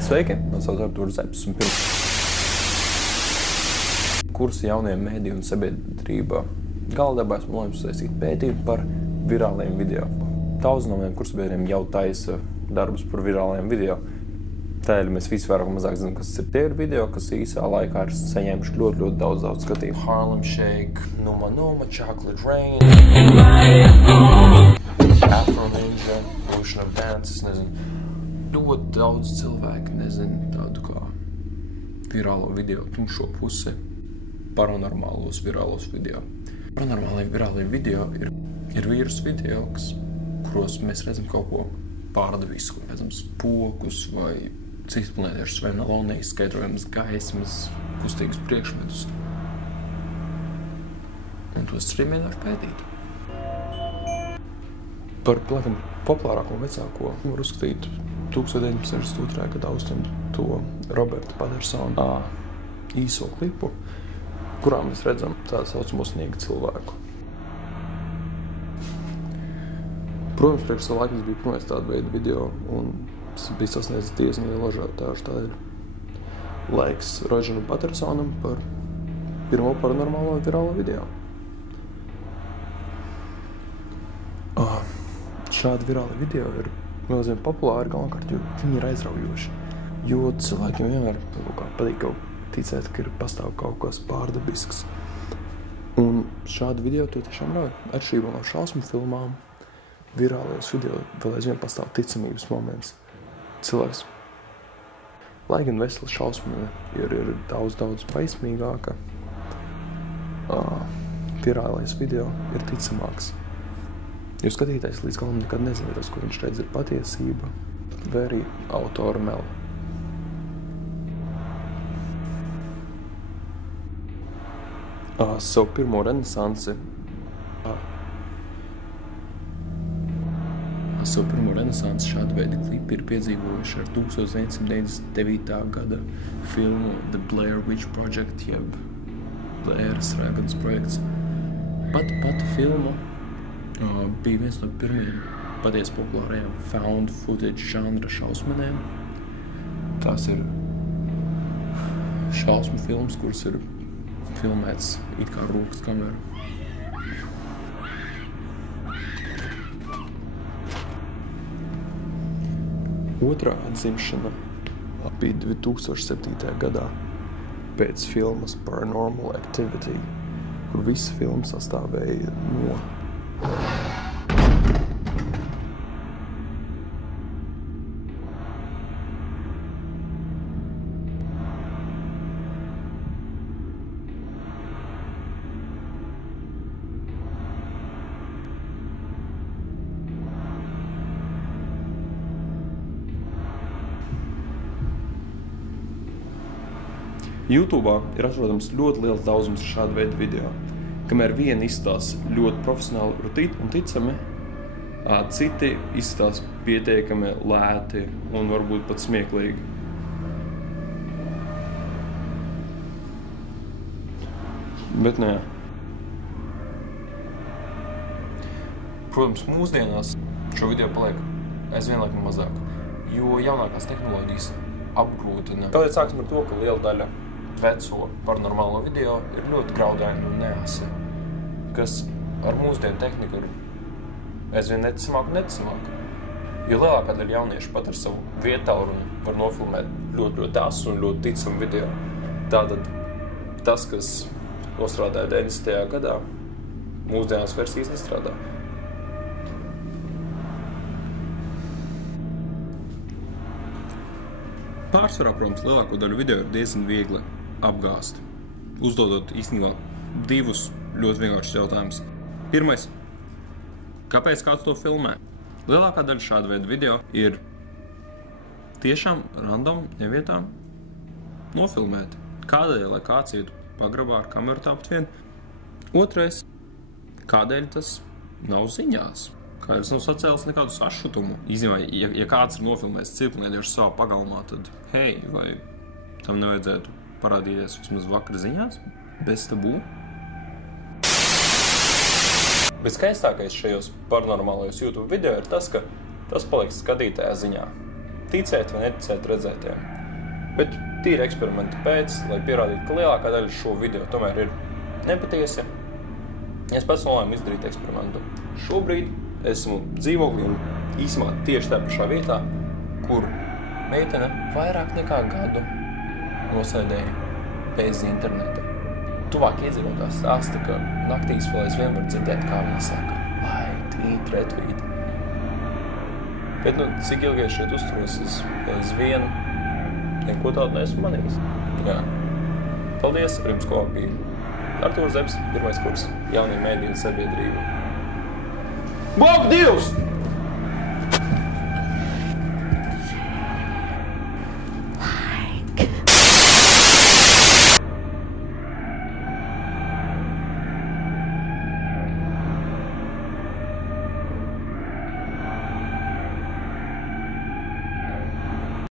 Sveiki, man sauc Artūrs Zepes un kursa jauniem mēdī un sabiedrība galdarbā esmu lēmis uztaisīt pētījumu par virāliem video. Daudz no maniem kursabiedriem jau taisa darbus par virāliem video. Tādēļ mēs visi vairāk un mazāk zinām, kas ir tie video, kas īsā laikā ir saņēmuši ļoti daudz skatījumu. Harlem Shake, Numa Numa, Chocolate Rain, Afro Ninja, Ocean of Dance, es nezinu. Ļoti daudz cilvēku nezinu tādu kā virālo video tumšo pusi, paranormālos virālos video. Paranormālie virālie video ir vīrusu video, kuros mēs redzam kaut ko pārdavisku. Redzam spokus vai citplanētiešus vai nav neizskaidrojams gaismas, kustīgus priekšmetus. Un tos arī mēģināšu pētīt. Par populārāko un vecāko var uzskatīt 1962. gadā uzņemto Roberta Patersona īso klipu, kurā mēs redzam tā saucamo sniega cilvēku. Protams, priekš savu laiku bija pirmais tāda veida video, un tas bija sasniedzis diezgan lielu ažiotāžu. Tā ir laiks Rogeram Patersonam par pirmo paranormālo virālo video. Šādi virāli video ir milzīgi populāri, galvenokārt, jo viņi ir aizraujoši. Jo cilvēkiem vienmēr patīk ticēt, ka ir pastāv kaut kas pārdabisks. Un šādi video to tiešām rāda. Atšķirībā no šausmu filmām, virālajos video vēl aizvien pastāv ticamības moments. Cilvēks, lai gan vesela šausma ir daudz baismīgāka, virālais video ir ticamāks. Jo skatītājs līdz galam nekad nezina, tas, ko viņš redz, ir patiesība, vai arī autora meli. Savu pirmo renesansi šāda veida klipi ir piedzīvojuši ar 1999. gada filmu The Blair Witch Project, jeb Blairas rēganas projekts. Pati filma bija viens no pirmiem patiesi populārajiem found footage žanra šausmenēm. Tās ir šausmu filmas, kuras ir filmēts it kā rūkas kameru. Otrā atzimšana bija 2007. gadā pēc filmas Paranormal Activity, kur visa filma sastāvēja no YouTube'ā ir atrodams ļoti liels daudzums šādu veidu video, kamēr vieni izstās ļoti profesionāli un ticami, citi izstās pietiekami lēti un varbūt pat smieklīgi. Bet nē. Protams, mūsdienās šo video paliek aizvien laikam mazāk, jo jaunākās tehnoloģijas apgrūtina. Tāpēc sāksim ar to, ka liela daļa veco paranormālo video ir ļoti graudaini un neasi, kas ar mūsdienu tehniku ir aizvien neticamāk. Jo lielākā daļa jaunieši pat ar savu vietālruni var nofilmēt ļoti asu un ļoti ticamu video. Tātad tas, kas nostrādāja 90. gadā, mūsdienās versijas nestrādā. Pārsvarā, protams, lielāko daļu video ir diezgan viegli apgāzt, uzdodot īstenībā divus ļoti vienkāršus jautājumus. Pirmais, kāpēc kāds to filmē? Lielākā daļa šāda veida video ir tiešām random nevietām nofilmēti. Kādēļ, lai kāds ietu pagrabā ar kameru tāpat vien? Otrais, kādēļ tas nav ziņās? Kādēļ tas nav sacēlis nekādu sašutumu? Īstenībā, ja kāds ir nofilmējis citplanētiešu savā pagalmā, tad hei, vai tam nevajadzētu parādīties vismaz vakar ziņās, bez tabū? Bet skaistākais šajos paranormālajos YouTube video ir tas, ka tas paliks skatītāja ziņā. Ticēt vai neticēt redzētiem. Bet tīri eksperimenti pēc, lai pierādītu, ka lielākā daļa šo video tomēr ir nepatiesi. Es pats nolēmu izdarīt eksperimentu. Šobrīd esmu dzīvoklī un īsumā tieši tā pašā vietā, kur meitene vairāk nekā gadu nosēdēja bez interneta. Tuvāk iedzīvotās stāsta, ka naktīs vēl aizvien var dzirdēt, kā viņa saka like, retweet. Bet, cik ilgi es šeit uzturos, es aizvien neko tādu neesmu manījis. Paldies, ar jums kopā bija Artūrs Zepes, 1. kurs, jaunība mēdīju sabiedrība. Bog Dievs!